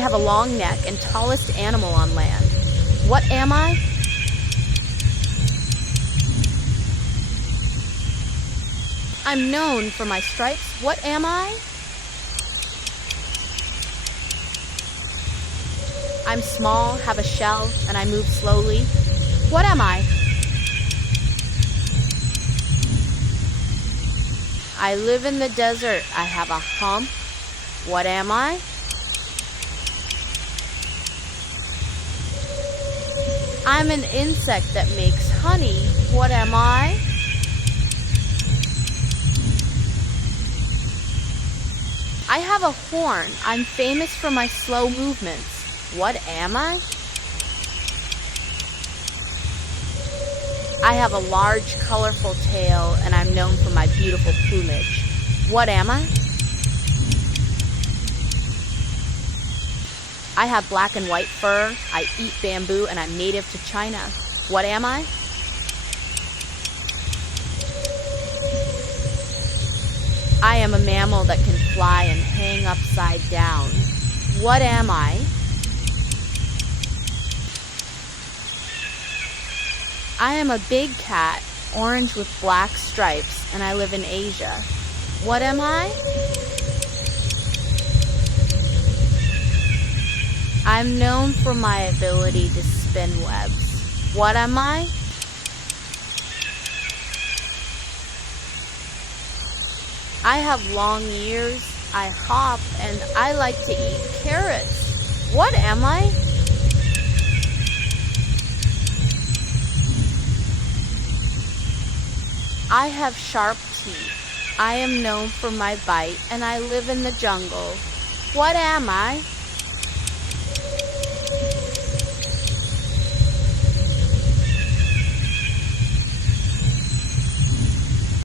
I have a long neck and tallest animal on land. What am I? I'm known for my stripes. What am I? I'm small, have a shell, and I move slowly. What am I? I live in the desert. I have a hump. What am I? I'm an insect that makes honey. What am I? I have a horn. I'm famous for my slow movements. What am I? I have a large, colorful tail, and I'm known for my beautiful plumage. What am I? I have black and white fur, I eat bamboo, and I'm native to China. What am I? I am a mammal that can fly and hang upside down. What am I? I am a big cat, orange with black stripes, and I live in Asia. What am I? I'm known for my ability to spin webs. What am I? I have long ears, I hop, and I like to eat carrots. What am I? I have sharp teeth. I am known for my bite, and I live in the jungle. What am I?